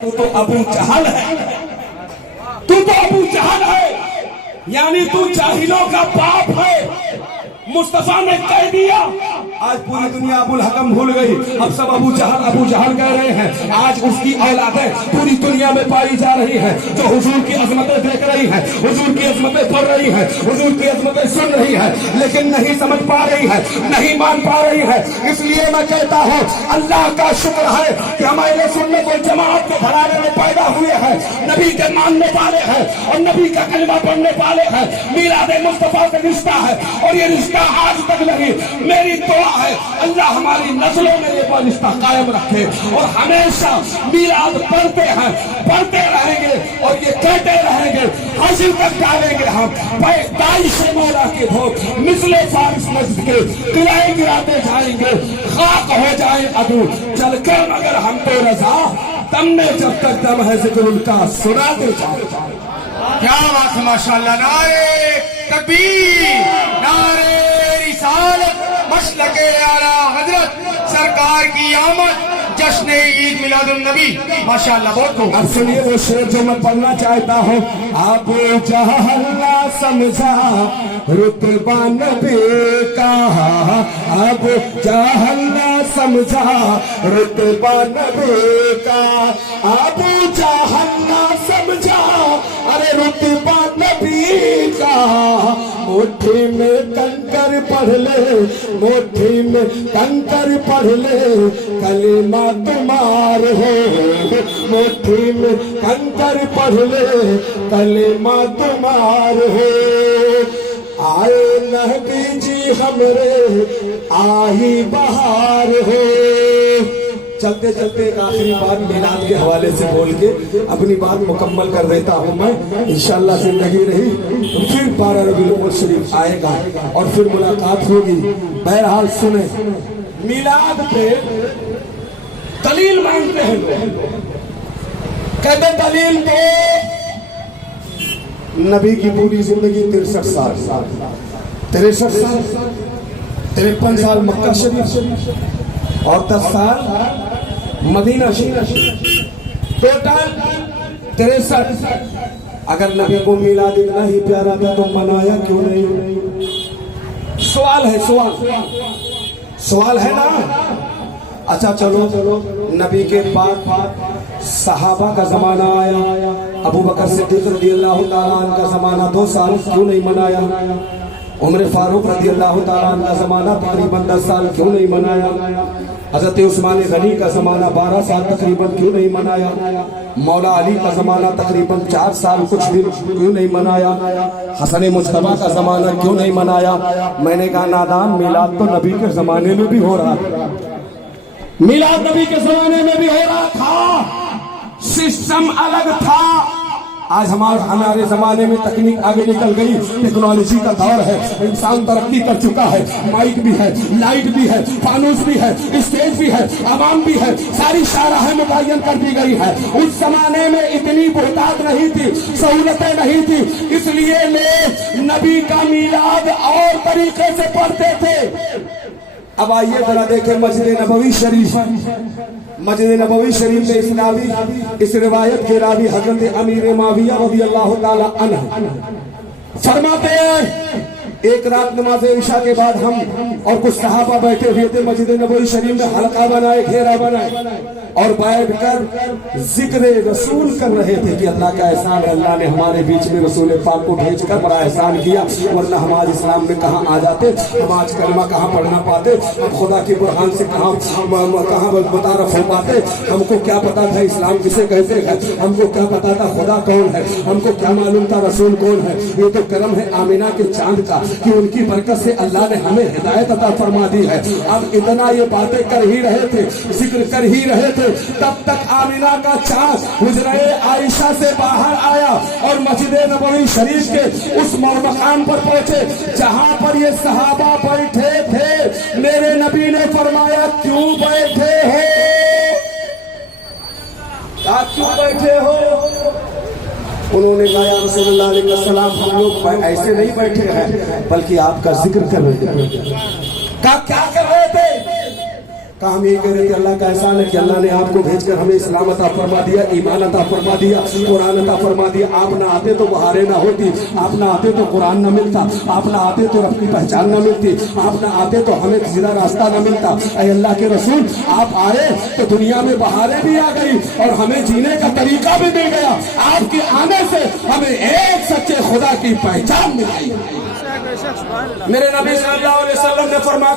تو ابو جہل ہے، تو ابو جہل ہے، یعنی تو جاہلوں کا باپ ہے۔ مصطفیٰ نے کہہ دیا، آج پوری دنیا ابو الحکم بھول گئی، اب سب ابو جہل کہہ رہے ہیں۔ آج اس کی اولادیں پوری دنیا میں پائی جا رہی ہیں جو حضور کی عظمتیں دیکھ رہی ہیں، حضور کی عظمتیں پڑھ رہی ہیں، حضور کی عظمتیں سن رہی ہیں، لیکن نہیں سمجھ پا رہی ہے، نہیں مان پا رہی ہے۔ اس لیے میں کہتا ہوں اللہ کا شکر ہے کہ ہمارے سنت والجماعت کے گھرانے میں پیدا ہوئے ہیں، نبی کے ماننے والے ہیں اور نبی کا کلمہ پڑھنے والے ہیں۔ میلاد مصطفیٰ سے رشتہ ہے اور یہ رشتہ آج تک نہیں۔ میری دعا ہے اللہ ہماری نسلوں میں یہ رشتہ قائم رکھے اور ہمیشہ میلاد پڑھتے ہیں، پڑھتے رہیں گے اور یہ کہتے رہیں گے، حاصل تک ڈالیں گے ہم پیدائش مولا کے بھوگ مثل فارس مسجد کے قلعے گراتے جائیں گے، خاک ہو جائیں ابو چل کر مگر ہم تو رضا، تم نے جب تک دم ہے ذکر ان کا سناتے جائیں۔ کیا بات ہے، ماشاءاللہ۔ نعرہ تکبیر، نعرہ رسالت، مسلک اعلیٰ حضرت سرکار کی آمد، جشن عید میلاد النبی، ماشاءاللہ۔ بہت خوب۔ اب سنیے وہ شعر جو میں پڑھنا چاہتا ہوں۔ ابو جہل نہ سمجھا رتبہ نبی کا، ابو جہل نہ سمجھا رتبہ نبی کا، ابو جہل نہ سمجھا ارے رتبہ نبی کا۔ مٹھی میں کنکر پڑھ لے، مٹھی میں کنکر پڑھ لے، کلمہ تمہار ہو، مٹھی میں کنکر پڑھ لے، کلمہ تمہار ہو۔ آئے نبی جی ہمرے آہی بہار ہو۔ چلتے چلتے ایک آخری بات میلاد کے حوالے سے بول کے اپنی بات مکمل کر دیتا ہوں میں۔ انشاءاللہ زندگی رہی تو پھر 12 ربیع الاول شریف آئے گا اور پھر ملاقات ہوگی۔ بہرحال سنیں، میلاد پہ دلیل مانگتے ہیں لوگ، کہتے دلیل تو نبی کی پوری زندگی 63 سال، 63 سال، 53 سال مکہ شریف اور 10 سال مدینہ شریف، ٹوٹل 63۔ اگر نبی کو میلاد اتنا ہی پیارا تھا تو منایا کیوں نہیں؟ سوال ہے، سوال ہے نا۔ اچھا چلو، نبی کے بعد صحابہ کا زمانہ آیا، ابو بکر صدیق رضی اللہ تعالیٰ عنہ کا زمانہ 2 سال کیوں نہیں منایا؟ عمر فاروق رضی اللہ تعالیٰ عنہ کا زمانہ تقریباً 10 سال کیوں نہیں منایا؟ حضرت عثمان غنی کا زمانہ 12 سال تقریباً کیوں نہیں منایا؟ مولا علی کا زمانہ تقریباً 4 سال کچھ دن کیوں نہیں منایا؟ حسن مجتبیٰ کا زمانہ کیوں نہیں منایا؟ میں نے کہا نادان، میلاد تو نبی کے زمانے میں بھی ہو رہا تھا، میلاد نبی کے زمانے میں بھی ہو رہا تھا، سسٹم الگ تھا۔ آج ہمارے زمانے میں تکنیک آگے نکل گئی، ٹیکنالوجی کا دور ہے، انسان ترقی کر چکا ہے، مائک بھی ہے، لائٹ بھی ہے، فانوس بھی ہے، اسٹیج بھی ہے، عوام بھی ہے، ساری شاہراہیں متعین کر دی گئی ہے۔ اس زمانے میں اتنی بہتات نہیں تھی، سہولتیں نہیں تھی، اس لیے لوگ نبی کا میلاد اور طریقے سے پڑھتے تھے۔ اب آئیے ذرا دیکھیں مسجد نبوی شریف، مسجد نبوی شریف میں اس روایت کے راوی حضرت امیر معاویہ رضی اللہ تعالی عنہ فرماتے ہیں، ایک رات نماز عشاء کے بعد ہم اور کچھ صحابہ بیٹھے ہوئے تھے مسجد نبوی شریف میں، حلقہ بنائے، گھیرا بنائے اور بیٹھ کر ذکر رسول کر رہے تھے کہ اللہ کا احسان ہے، اللہ نے ہمارے بیچ میں رسول پاک کو بھیج کر بڑا احسان کیا، ورنہ ہم آج اسلام میں کہاں آ جاتے، ہم آج کلمہ کہاں پڑھنا پاتے، ہم خدا کے برہان سے کہاں متعارف ہو پاتے، ہم کو کیا پتا تھا اسلام کسے کہتے ہیں، ہم کو کیا پتا تھا خدا کون ہے، ہم کو کیا معلوم تھا رسول کون ہے۔ یہ تو کرم ہے آمینہ کے چاند کا کہ ان کی برکت سے اللہ نے ہمیں ہدایت عطا فرما دی ہے۔ اب اتنا یہ باتیں کر ہی رہے تھے، ذکر کر ہی رہے تھے، تب تک آمینہ کا چاند حجرہ عائشہ سے باہر آیا اور مسجد نبوی شریف کے اس مقام پر پہنچے جہاں پر یہ صحابہ بیٹھے تھے۔ میرے نبی نے فرمایا کیوں بیٹھے ہو؟ کیوں بیٹھے ہو؟ انہوں نے کہا یا رسول اللہ علیہ السلام، ہم لوگ ایسے نہیں بیٹھے ہیں بلکہ آپ کا ذکر کر رہے تھے۔ کیا کر رہے تھے؟ کہا ہم یہ کہہ رہے تھے اللہ کا احسان ہے کہ اللہ نے آپ کو بھیج کر ہمیں اسلام عطا فرما دیا، ایمان عطا فرما دیا، قرآن عطا فرما دیا. آپ نہ آتے تو بہاریں نہ ہوتی، آپ نہ آتے تو قرآن نہ ملتا، آپ نہ آتے تو رب کی پہچان نہ ملتی، آپ نہ آتے تو ہمیں سیدھا راستہ نہ ملتا. اے اللہ کے رسول، آپ آئے تو دنیا میں بہاریں بھی آ گئی اور ہمیں جینے کا طریقہ بھی مل گیا. آپ کے آنے سے ہمیں ایک سچے خدا کی پہچان مل گئی. میرے نبی صلی اللہ علیہ وسلم نے فرمایا